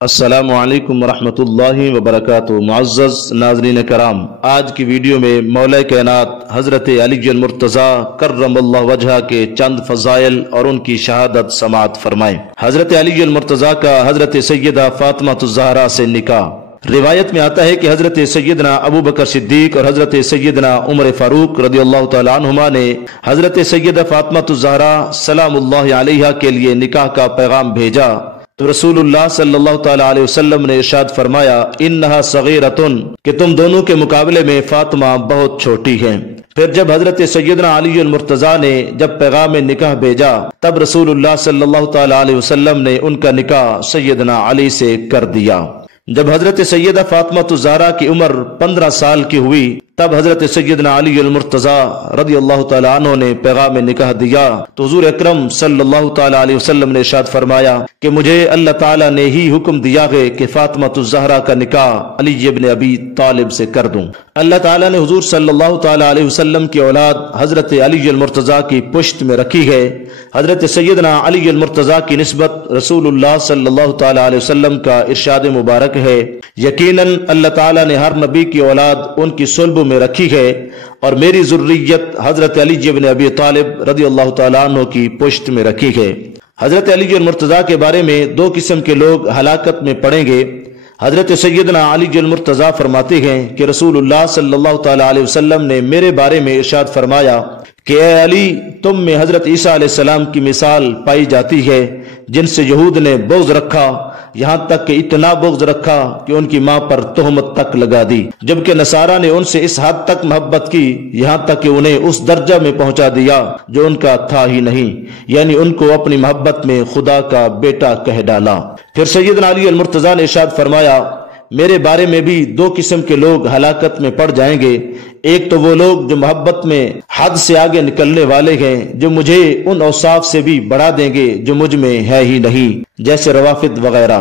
السلام علیکم ورحمۃ اللہ وبرکاتہ۔ معزز ناظرین کرام، آج کی ویڈیو میں مولا کائنات حضرت علی المرتضیٰ کرم اللہ وجہہ کے چند فضائل اور ان کی شہادت سماعت فرمائیں۔ حضرت علی المرتضیٰ کا حضرت سیدہ فاطمہ الزہرا سے نکاح۔ روایت میں آتا ہے کہ حضرت سیدنا ابو بکر صدیق اور حضرت سیدنا عمر فاروق رضی اللہ تعالی عنہما نے حضرت سیدہ فاطمہ الزہرا سلام اللہ علیہا کے لیے نکاح کا پیغام بھیجا تو رسول اللہ صلی اللہ تعالی علیہ وسلم نے ارشاد فرمایا انہا صغیرۃ، کہ تم دونوں کے مقابلے میں فاطمہ بہت چھوٹی ہیں۔ پھر جب حضرت سیدنا علی المرتضیٰ نے جب پیغام نکاح بھیجا تب رسول اللہ صلی اللہ تعالی علیہ وسلم نے ان کا نکاح سیدنا علی سے کر دیا۔ جب حضرت سیدہ فاطمہ الزہرا کی عمر 15 سال کی ہوئی تب حضرت سیدنا علی المرتضیٰ رضی اللہ تعالی عنہ نے پیغام نکاح دیا تو حضور اکرم صلی اللہ تعالی علیہ وسلم نے ارشاد فرمایا کہ مجھے اللہ تعالی نے ہی حکم دیا ہے کہ فاطمہ الزہرا کا نکاح علی ابن ابی طالب سے کر دوں۔ اللہ تعالی نے حضور صلی اللہ تعالی علیہ وسلم کی اولاد حضرت علی المرتضیٰ کی پشت میں رکھی ہے۔ حضرت سیدنا علی المرتضیٰ کی نسبت رسول اللہ صلی اللہ تعالی علیہ وسلم کا ارشاد مبارک ہے، یقیناً اللہ تعالی نے ہر نبی کی اولاد ان کی صلب میں رکھی ہے اور میری ذریت حضرت علی ابن ابی طالب رضی اللہ تعالیٰ عنہ کی پشت میں رکھی ہے۔ حضرت علی المرتضیٰ کے بارے میں دو قسم کے لوگ ہلاکت میں پڑیں گے۔ حضرت سیدنا علی المرتضیٰ فرماتے ہیں کہ رسول اللہ صلی اللہ تعالی علیہ وسلم نے میرے بارے میں ارشاد فرمایا کہ اے علی، تم میں حضرت عیسیٰ علیہ السلام کی مثال پائی جاتی ہے جن سے یہود نے بغض رکھا، یہاں تک کہ اتنا بغض رکھا کہ ان کی ماں پر تہمت تک لگا دی، جبکہ نصارہ نے ان سے اس حد تک محبت کی یہاں تک کہ انہیں اس درجہ میں پہنچا دیا جو ان کا تھا ہی نہیں، یعنی ان کو اپنی محبت میں خدا کا بیٹا کہہ ڈالا۔ پھر سیدنا علی المرتضیٰ نے ارشاد فرمایا میرے بارے میں بھی دو قسم کے لوگ ہلاکت میں پڑ جائیں گے، ایک تو وہ لوگ جو محبت میں حد سے آگے نکلنے والے ہیں، جو مجھے ان اوصاف سے بھی بڑھا دیں گے جو مجھ میں ہے ہی نہیں، جیسے روافض وغیرہ۔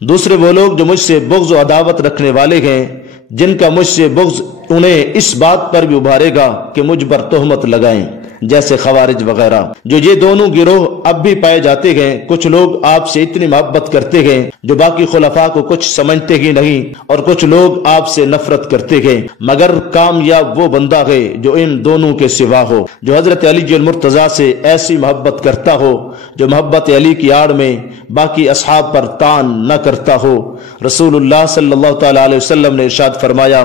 دوسرے وہ لوگ جو مجھ سے بغض و عداوت رکھنے والے ہیں، جن کا مجھ سے بغض انہیں اس بات پر بھی ابھارے گا کہ مجھ پر تہمت لگائیں، جیسے خوارج وغیرہ۔ جو یہ دونوں گروہ اب بھی پائے جاتے ہیں۔ کچھ لوگ آپ سے اتنی محبت کرتے ہیں جو باقی خلفاء کو کچھ سمجھتے ہی نہیں، اور کچھ لوگ آپ سے نفرت کرتے ہیں، مگر کامیاب وہ بندہ ہے جو ان دونوں کے سوا ہو، جو حضرت علی المرتضیٰ سے ایسی محبت کرتا ہو جو محبت علی کی آڑ میں باقی اصحاب پر طعن نہ کرتا ہو۔ رسول اللہ صلی اللہ تعالی علیہ وسلم نے ارشاد فرمایا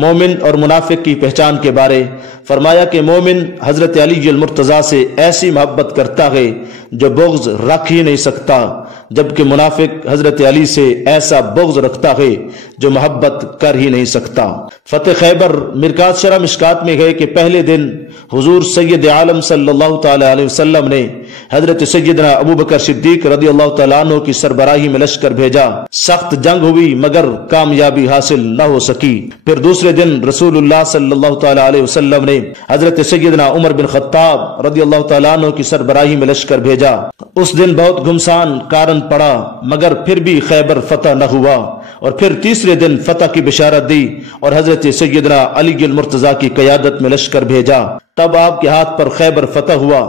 مومن اور منافق کی پہچان کے بارے، فرمایا کہ مومن حضرت علی المرتضیٰ سے ایسی محبت کرتا ہے جو بغض رکھ ہی نہیں سکتا، جبکہ منافق حضرت علی سے ایسا بغض رکھتا ہے جو محبت کر ہی نہیں سکتا۔ فتح خیبر مرکات شرح مشکات میں ہے کہ پہلے دن حضور سید عالم صلی اللہ تعالی علیہ وسلم نے حضرت سیدنا ابو بکر صدیق رضی اللہ تعالیٰ عنہ کی سربراہی میں لشکر بھیجا۔ سخت جنگ ہوئی مگر کامیابی حاصل نہ ہو سکی۔ پھر دوسرے دن رسول اللہ صلی اللہ تعالی علیہ وسلم نے حضرت سیدنا عمر بن خطاب رضی اللہ تعالیٰ عنہ کی سربراہی میں لشکر بھیجا۔ اس دن بہت گھمسان کارن پڑا مگر پھر بھی خیبر فتح نہ ہوا، اور پھر تیسرے دن فتح کی بشارت دی اور حضرت سیدنا علی المرتضیٰ کی قیادت میں لشکر بھیجا، تب آپ کے ہاتھ پر خیبر فتح ہوا۔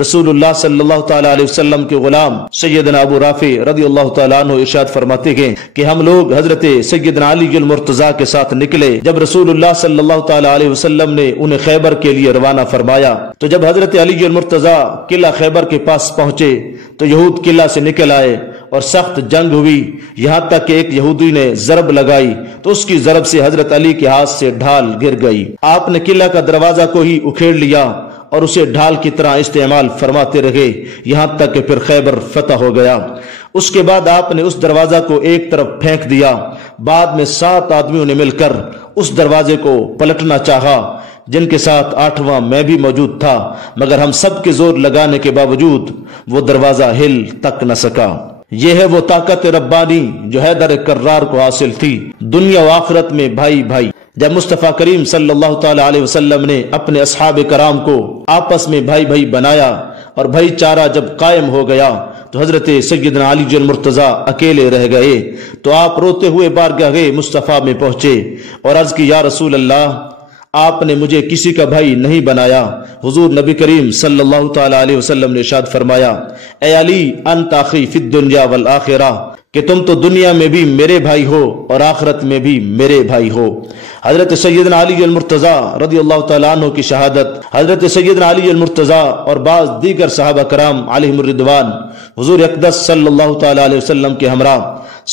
رسول اللہ صلی اللہ تعالی علیہ وسلم کے غلام سیدنا ابو رافع رضی اللہ تعالیٰ عنہ ارشاد فرماتے ہیں کہ ہم لوگ حضرت سیدنا علی المرتضیٰ کے ساتھ نکلے۔ جب رسول اللہ صلی اللہ تعالی علیہ وسلم نے انہیں خیبر کے لیے روانہ فرمایا تو جب حضرت علی المرتضیٰ قلعہ خیبر کے پاس پہنچے تو یہود قلعہ سے نکل آئے اور سخت جنگ ہوئی، یہاں تک کہ ایک یہودی نے ضرب لگائی تو اس کی ضرب سے حضرت علی کے ہاتھ سے ڈھال گر گئی۔ آپ نے قلعہ کا دروازہ کو ہی اکھیڑ لیا اور اسے ڈھال کی طرح استعمال فرماتے رہے یہاں تک کہ پھر خیبر فتح ہو گیا۔ اس کے بعد آپ نے اس دروازہ کو ایک طرف پھینک دیا۔ بعد میں 7 آدمیوں نے مل کر اس دروازے کو پلٹنا چاہا، جن کے ساتھ 8واں میں بھی موجود تھا، مگر ہم سب کے زور لگانے کے باوجود وہ دروازہ ہل تک نہ سکا۔ یہ ہے وہ طاقت ربانی جو حیدر کرار کو حاصل تھی، دنیا و آخرت میں بھائی بھائی۔ جب مصطفیٰ کریم صلی اللہ تعالی علیہ وسلم نے اپنے اصحاب کرام کو آپس میں بھائی بھائی بنایا اور بھائی چارہ جب قائم ہو گیا تو حضرت سیدنا علی المرتضیٰ اکیلے رہ گئے، تو آپ روتے ہوئے بارگاہ مصطفیٰ میں پہنچے اور عرض کی یا رسول اللہ، آپ نے مجھے کسی کا بھائی نہیں بنایا۔ حضور نبی کریم صلی اللہ تعالی علیہ وسلم نے ارشاد فرمایا اے علی انت اخی فی الدنیا والآخرہ، کہ تم تو دنیا میں بھی میرے بھائی ہو اور آخرت میں بھی میرے بھائی ہو۔ حضرت سیدنا علی المرتضیٰ رضی اللہ تعالیٰ عنہ کی شہادت، حضرت سیدنا علی المرتضیٰ اور بعض دیگر صحابہ کرام علیہم الرضوان حضور اقدس صلی اللہ تعالیٰ علیہ وسلم کے ہمراہ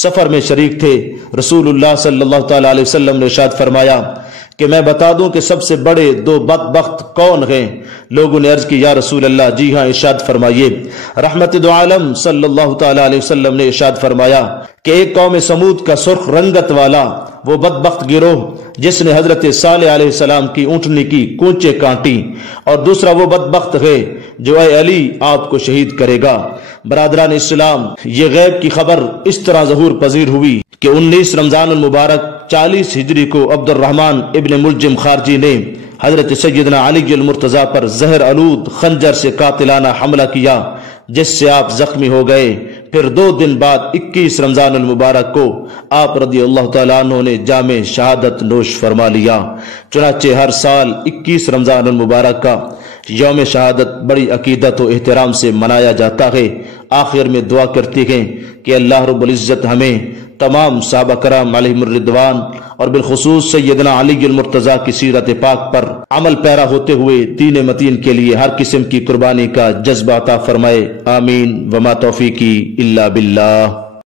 سفر میں شریک تھے۔ رسول اللہ صلی اللہ تعالیٰ علیہ وسلم نے ارشاد فرمایا کہ میں بتا دوں کہ سب سے بڑے دو بدبخت کون ہیں؟ لوگوں نے عرض کی یا رسول اللہ جی ہاں ارشاد فرمائیے۔ رحمت دو عالم صلی اللہ تعالیٰ علیہ وسلم نے ارشاد فرمایا کہ ایک قوم سمود کا سرخ رنگت والا وہ بدبخت گروہ جس نے حضرت صالح علیہ السلام کی اونٹنی کی کونچیں کاٹی، اور دوسرا وہ بدبخت ہے جو اے علی آپ کو شہید کرے گا۔ برادران اسلام، یہ غیب کی خبر اس طرح ظہور پذیر ہوئی کہ 19 رمضان المبارک 40 ہجری کو عبد الرحمن ابن ملجم خارجی نے حضرت سیدنا علی المرتضیٰ پر زہر آلود خنجر سے قاتلانہ حملہ کیا، جس سے آپ زخمی ہو گئے۔ پھر 2 دن بعد 21 رمضان المبارک کو آپ رضی اللہ تعالیٰ عنہ نے جام شہادت نوش فرما لیا۔ چنانچہ ہر سال 21 رمضان المبارک کا یوم شہادت بڑی عقیدت و احترام سے منایا جاتا ہے۔ آخر میں دعا کرتے ہیں کہ اللہ رب العزت ہمیں تمام صحابہ کرام علیہم الرضوان اور بالخصوص سیدنا علی المرتضیٰ کی سیرت پاک پر عمل پیرا ہوتے ہوئے دین متین کے لیے ہر قسم کی قربانی کا جذبہ عطا فرمائے، آمین۔ وما توفیقی الا باللہ۔